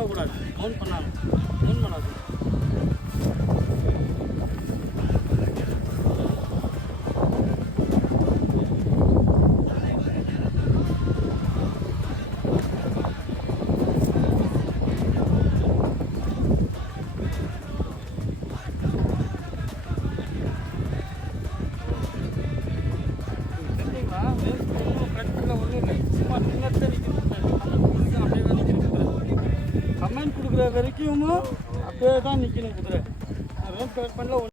பண்ணக்கூடாது, ஃபோன் பண்ணாலும் ஃபோன் பண்ணாது. கமெண்ட் கொடுக்குற வரைக்கும் அப்படியே தான் நிற்கணும் குதிரை. ரேட் கரெக்ட் பண்ணல.